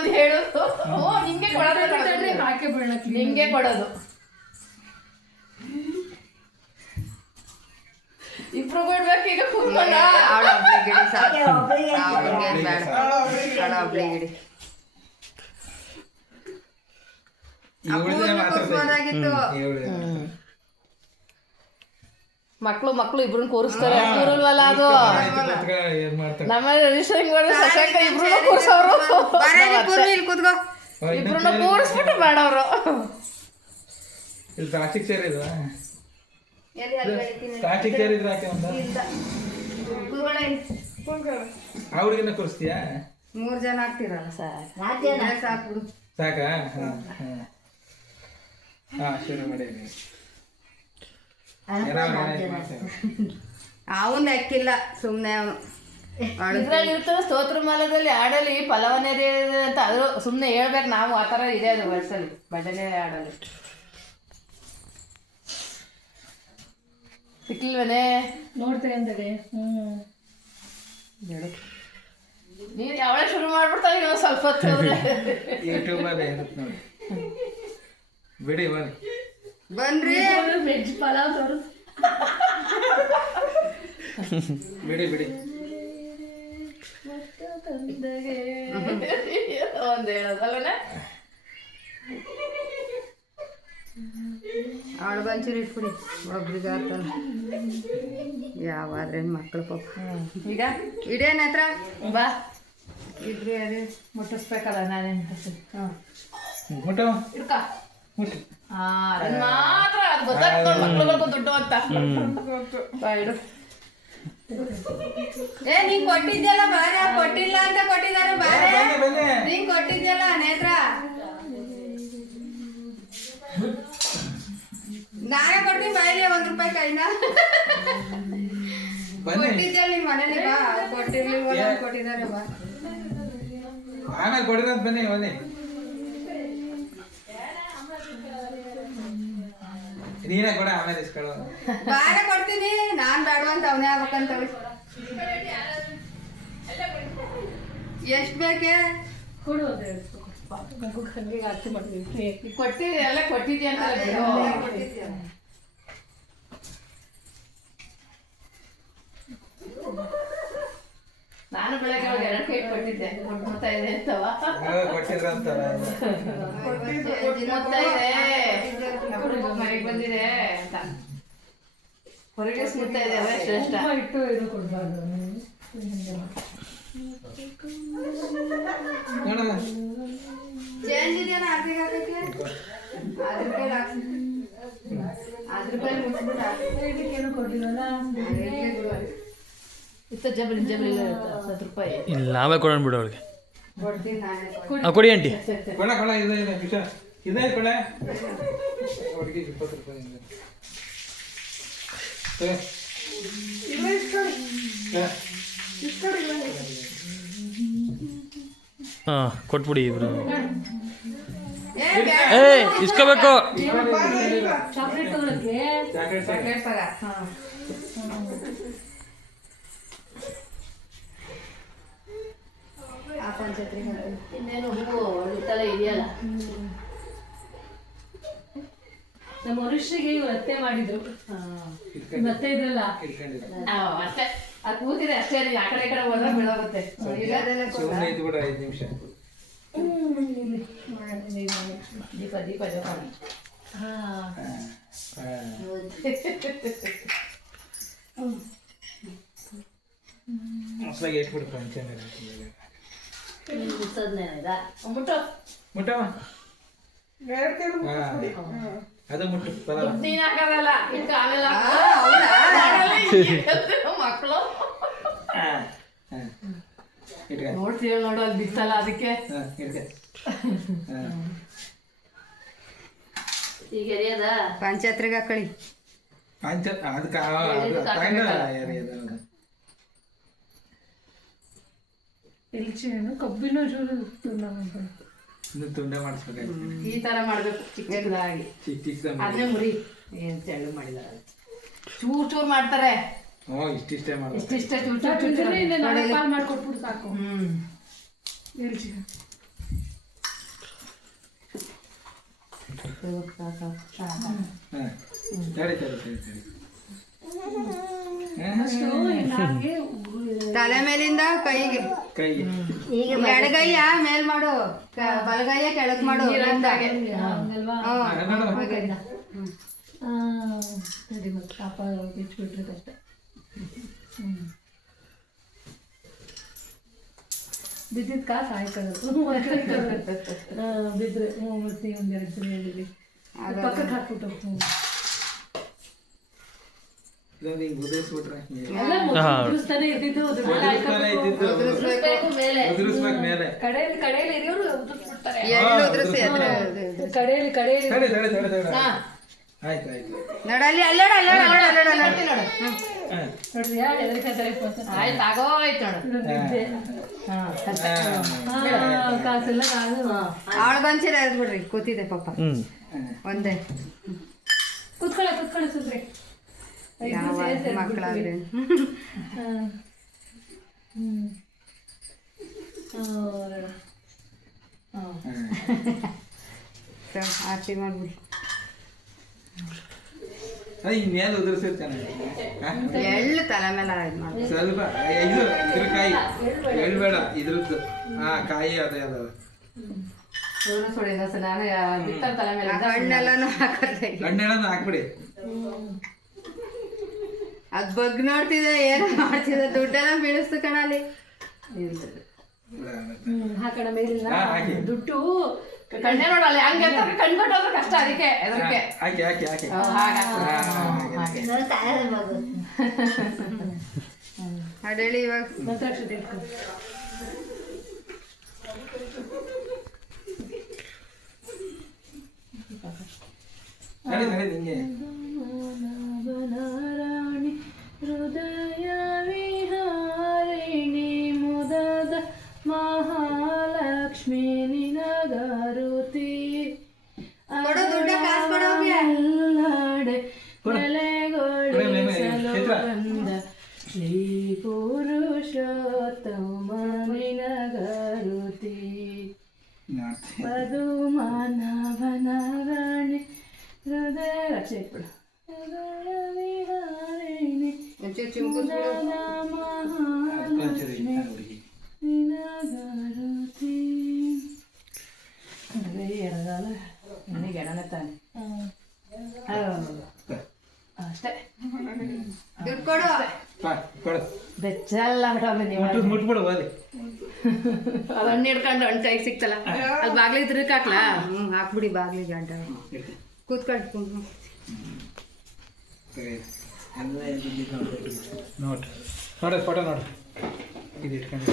ಒಂದು ಹೇಳೋದು ನಿಂಗೆ ಕೊಡೋದು ಹಾಕಿ ಬಿಡೋಣ ನಿಂಗೆ ಕೊಡೋದು ಇಬ್ರು ಬಿಡ್ಬೇಕು ಈಗ ಕುತ್ಕೊಂಡ ಅವಳ ಗಿಡಿ ಸಾಕು ಅವಳ ಗಿಡಿ ಮಕ್ಳು ಇಬ್ರು ಕೂರಿಸ್ತಾರೆ ಕೂರಲ್ವಲ್ಲ ಅದು ನಮ್ಮ ರಿಜಿಸ್ಟರಿಂಗ್ ಶಶಾಂಕ ಇಬ್ರು ಕೂರ್ಸೋರು ಇಬ್ರು ಕೂರಿಸ್ಬಿಟ್ಟು ಮಾಡೋರು ಪ್ಲಾಸ್ಟಿಕ್ ಚೇರ್ ಇದು ಪ್ಲಾಸ್ಟಿಕ್ ಚೇರ್ ಇದ್ರೆ ಹಾಕಿ ಆ ಹುಡುಗಿನ ಕೂರಿಸ್ತೀಯಾ 3 ಜನ ಆಗ್ತಿರಲ್ಲ ಸಾಕು ಸಾಕಾ ಶುರು ಮಾಡಿ ಅವನ್ ಲೆಕ್ಕಿಲ್ಲ ಸುಮ್ಮನೆ ಅವನು ಇದ್ರಲ್ಲಿ ಇರ್ತದೆ ಸ್ತೋತ್ರ ಮಾಲದಲ್ಲಿ ಆಡಲಿ ಫಲವನ್ನೇ ಅಂತ ಅದು ಸುಮ್ಮನೆ ಹೇಳ್ಬೇಕು ನಾವು ಆ ಥರ ಇದೆ ಅದು ವರ್ಷಲ್ಲಿ ಭಜನೆ ಆಡಲಿ ಸಿಕ್ಕಿಲ್ವನೇ ನೋಡ್ತೇವೆ ಅಂದರೆ ನೀನು ಯಾವಳೇ ಶುರು ಮಾಡ್ಬಿಡ್ತಾವೆ ನೀವು ಸ್ವಲ್ಪ ಹೊತ್ತು ಯೂಟ್ಯೂಬಲ್ಲೇ ಇರುತ್ತೆ ನೋಡಿ ಬಿಡಿ ಬನ್ರಿ ವೆಜ್ ಪಲಾವ್ ತೋರು ಬಿಡಿ ಒಂದು ಹೇಳೋದಲ್ಲೇ ಅವಳು ಬಂಚೂರು ಇಟ್ಬಿಡಿ ಒಬ್ರಿಗೆ ಆಗ್ತಾನೆ ಯಾವಾದ್ರೆ ಮಕ್ಕಳು ಪಾಪ ಈಗ ಇಡೇನ ಹತ್ರ ಬಾ ಇದ್ರಿ ಅದೇ ಮುಟ್ಟಿಸ್ಬೇಕಲ್ಲ ನಾನೇನು ಇಡ್ಕ ಅದನ್ನ ಮಾತ್ರ ಅದು ಗೊತ್ತಾಗ್ತದೆ ಮಕ್ಳುಗಳಿಗೂ ದುಡ್ಡು ಅಂತ ಇಡು ನೀನ್ ಕೊಟ್ಟಿದ್ಯಲ್ಲ ಬಾರ ಕೊಟ್ಟಿಲ್ಲ ಅಂತ ಕೊಟ್ಟಿದ್ದಾರೆ ಬಾರ ನೀನ್ ಕೊಟ್ಟಿದ್ಯಲ್ಲ ನೇತ್ರ ನಾನೇ ಕೊಡ್ತೀನಿ ಬಾಯಿಗೆ ₹1 ಕೈನ ಕೊಟ್ಟಿದ್ಯಲ್ಲ ನಿನ್ ಮನೇಲಿ ಬಾ ಕೊಟ್ಟಿರ್ಲಿಲ್ವಲ್ಲ ಕೊಟ್ಟಿದ್ದಾರೆ ಬಾ ಆಮೇಲೆ ಕೊಡಿರೋದು ಬನ್ನಿ ಬನ್ನಿ ನೀನೇ ಕೊಡ ಆಮೇಲೆ ಇಸ್ಕೊಳ್ಳೋ ಬಾರ ಕೊಡ್ತೀನಿ ನಾನ್ ಬೇಡವಂತ ಅವನೇ ಆಗ್ಬೇಕಂತ ಎಷ್ಟ್ ಬೇಕೆ ಕೊಡು ಹಂಗೆ ಆರ್ತಿ ಮಾಡ್ತೀವಿ ಕೊಟ್ಟಿದ್ದೆ ಎಲ್ಲ ಕೊಟ್ಟಿದ್ಯಾ ಅಂತ ನಾನು ಬೆಳಗ್ಗೆ 2 ಕೈ ಕೊಟ್ಟಿದ್ದೆ ಕೊಡ್ತಾ ಇದೆ ಅಂತವ ಕೊಟ್ಟಿದ್ರಂತಾರ ಮನೆಗೆ ಬಂದಿದೆ ಅಂತ ಹೊರಗೆ ಸ್ಮಿತಾ ಇದೆ ಅವೇ ಶ್ರೇಷ್ಠ ಇಟ್ಟು ಇದು ಕೊಡ್ಬಾರ್ದು ಚೇಂಜ್ ಇದೆಯಾ ಅರ್ಧಿಗೆ ಹಾಕಕ್ಕೆ ₹10 ಮುಟ್ಬಿಟ್ಟು ಏನು ಕೊಟ್ಟಿಲ್ಲಲ್ಲ ಇತ್ತ ಜಬಲಿ ₹10 ಇಲ್ಲ ನಾವೇ ಕೊಡೋಣ ಬಿಡು ಅವ್ರಿಗೆ ಕೊಡ್ತೀನಿ ನಾನೇ ಕೊಡಿ ಆಂಟಿ ಕೊಡ ಇದೆ ಇದೆ ಕೊಡ ಹುಡುಗಿ ₹20 ಹಾಂ ಕೊಟ್ಬಿಡಿ ಇಬ್ರು ಏ ಇಸ್ಕೋಬೇಕು ಚಾಕ್ಲೇಟ್ ತಗೊಳಕ್ಕೆ ಇನ್ನೇನು ಹೂವು ತಲೆ ಇದೆಯಲ್ಲ ನಮ್ಮ ಮನುಷ್ಯರಿಗೆ ಇವ್ರು ಅತ್ತೆ ಮಾಡಿದ್ರು ಮತ್ತೆ ಇದ್ರಲ್ಲ ಅಷ್ಟೇ ಅದು ಕೂತಿದೆ ಅಷ್ಟೇ ನೀನು ಆ ಕಡೆ ಈ ಕಡೆ ಹೋದ್ರೆ ಬೀಳೋಗುತ್ತೆ ಸುಮ್ಮನೆ ಇದು ಬಿಡ 5 ನಿಮಿಷ ದೀಪ ಜೋಪಾನ ಮಕ್ಕಳಿಗೆ ಇಟ್ಬಿಡು ಪಂಚನೆ ಮುಟ್ಟು ಮುಟ್ಟವ ಅದು ಮುಟ್ಟು ಬರಲ್ಲ ನೀನು ಹಾಕೋದಲ್ಲ ಇಟ್ಟು ಆಮೇಲೆ ಮಕ್ಕಳು ನೋಡ್ತೀವಿ ನೋಡು ಅಲ್ಲಿ ಬಿತ್ತಲ್ಲ ಅದಕ್ಕೆ ಈಗ ಎರಿಯದ ಪಂಚಾಯತ್ರಿಗೆ ಹಾಕೊಳ್ಳಿ ಎಲ್ಚೇನು ಕಬ್ಬಿನ ಜೋರು ತುಂಡ ಮಾಡಿಸ್ಬೇಕು ಈ ತರ ಮಾಡ್ಬೇಕು ಚಿಕ್ಕದಾಗಿ ಅದೇ ಮುರಿ ಏನ್ ತೆಳ್ಳು ಮಾಡಿದಾರ ಚೂರ್ ಚೂರ್ ಮಾಡ್ತಾರೆ ಇಷ್ಟಿಷ್ಟೇ ಮಾಡಿ ಇಷ್ಟಿಷ್ಟೇ ಚೂರ್ ಚೂರ್ ಚೂರ್ ಮಾಡ್ಕೊಟ್ಬಿಟ್ಟು ಸಾಕು ಎಲ್ಚಿ ಹಾಂ ತಡಿ ತಡಿ ತಡಿ ತಡಿ ಅಷ್ಟು ಹಾಗೆ ತಲೆ ಮೇಲಿಂದ ಕೈಗೆ ಕೈಗೆ ಎಡಗೈಯ ಮೇಲ್ ಮಾಡು ಬಲಗೈಯ ಕೆಳಗ್ ಮಾಡು ಹಂಗಲ್ವಾ ನೋಡು ಸರಿ ಮತ್ತೆ ಪಾಪ ಬಿಟ್ಬಿಟ್ರೆ ಕಷ್ಟ ಬಿದ್ದಿದ್ ಕಾಸು ಆಯ್ಕೊಳ್ಳೋದು ಬಿದ್ರೆ ಮತ್ತೆ ಒಂದೆರಡು ಸರಿ ಹೇಳಿದ್ವಿ ಪಕ್ಕಕ್ಕೆ ಹಾಕ್ಬಿಟ್ಟು ಇದೊಂದು ಹಿಂಗೆ ಉದುರಿಸ್ಬಿಟ್ರೆ ಎಲ್ಲ ಉದುರಿಸ್ತಾನೆ ಇದ್ದಿದ್ದು ಅದ್ರ ಮೇಲೆ ಉದುರಿಸ್ಬೇಕು ಮೇಲೆ ಕಡೆಯಲ್ಲಿ ಹಿರಿಯವರು ಉದುರಿಸ್ಬಿಡ್ತಾರೆ ಎಳ್ಳು ಉದ್ರಿಸಿ ಕಡೆಯಲ್ಲಿ ತಡಿ ತಡಿ ತಡಿ ತಡಿ ಆಯ್ತು ಆಯ್ತು ನೋಡಲ್ಲಿ ಅಲ್ಲಾಡ ಅಲ್ಲಾಡ ಅಲ್ಲಾಡ ಹಾಂ ನೋಡ್ರಿ ಯಾರು ಎದರಿಕತ್ತಾರೆ ಆಯ್ತು ಆಗೋಯ್ತು ನೋಡು ಕಾಸೆಲ್ಲ ನಾನು ಅವಳಗೊಂಚರ ಬಿಡ್ರಿ ಕೂತಿದೆ ಪಾಪ ಹ್ಞೂ ಒಂದೇ ಕುತ್ಕೊಳ್ಳಿ ಸುತ್ರಿ ಯಾವ ಮಕ್ಕಳಾದ್ರೆ ಆರತಿ ಮಾಡ್ಬಿಡಿ ಅದು ಈ ಮೇಲೆ ಉದುರಿಸಿರ್ತಾನೆ ಎಳ್ಳು ತಲೆ ಮೇಲೆ ಇದು ಮಾಡಿ ಸ್ವಲ್ಪ ಇದು ಇದ್ರ ಕಾಯಿ ಎಳ್ಬೇಡ ಇದ್ರದ್ದು ಕಾಯಿ ಅದೇ ಅದಾವ ಸುಡಿ ನಾನು ಬಿತ್ತರ್ ತಲೆ ಮೇಲೆ ಹಣ್ಣೆಲ್ಲನೂ ಹಾಕೋದ್ರೆ ಹಣ್ಣೆಲ್ಲ ಹಾಕ್ಬಿಡಿ ಅದ್ ಬಗ್ ನೋಡ್ತಿದ್ದೆ ಏನೋ ಮಾಡ್ತಿದ್ದೆ ದುಡ್ಡೆಲ್ಲ ಬೀಳಿಸ್ತು ಕಣಲ್ಲಿ ಹಾಕೋಣ ಮೇಲಿಲ್ಲ ಹಾಕಿ ದುಡ್ಡು ಕಣ್ಣೆ ನೋಡಲ್ಲ ಹಂಗೆ ಕಣ್ಕೊಟ್ಟೋದ್ರೆ ಕಷ್ಟ ಅದಕ್ಕೆ ಅದಕ್ಕೆ ಹಾಕಿ ಹಾಕಿ ಹಾಕಿ ಅದೇಳಿ ಇವಾಗ ಮಂತ್ರಾಕ್ಷತೆ ಇಟ್ಕೊಂಡು ನಡಿ ನಡಿ ನಿಂಗೆ ರಾಣಿ ಹೃದಯ ವಿಹಾರಿಣಿ ಮುದದ ಮಹಾಲಕ್ಷ್ಮಿ ನಿನಗರುತಿ ಕೊಡು ದುಡ್ಡ ಕಾಸು ಕೊಡು ಅವ್ನಿಗೆ. ಎಲ್ಲೆಡೆ ನೆಲೆಗೊಳಿಸಲು ಬಂದ ಶ್ರೀ ಪುರುಷೋತ್ತಮ ನಿನಗರುತಿ ಮಧುಮಾನವನ ರಾಣಿ ಹೃದಯ ರಕ್ಷೆ ಇಟ್ಬಿಡು ಹೃದಯ ವಿಹಾರಿಣಿ ಒಂಚೂರು ಚಿಮ್ಕಿಸ್ಬಿಡು. ಮಹಾಲಕ್ಷ್ಮಿ ನಿನಗರುತಿ ಎಡಗಾಲ ನನಗೆ ಎಡನೆ ತಾನೆ ಅಷ್ಟೇ ದುಡ್ಡು ಕೊಡು ಕೊಡು ಬೆಚ್ಚಲ್ಲ ಮುಟ್ಬಿಡು ಓದಿ ಹಣ್ಣು ಹಿಡ್ಕೊಂಡು ಹಣ್ಣು ಕೈಗೆ ಸಿಕ್ತಲ್ಲ ಅಲ್ಲಿ ಬಾಗ್ಲಿಗೆ ತಿರುಗಿ ಹಾಕ್ಲಾ ಹಾಕ್ಬಿಡಿ ಬಾಗ್ಲಿಗೆ ಅಡ್ಡ ಕೂತ್ಕೊಂಡು ನೋಡ್ರಿ ನೋಡಿ ಫೋಟೋ ನೋಡಿ ಇದು ಇಟ್ಕೊಂಡು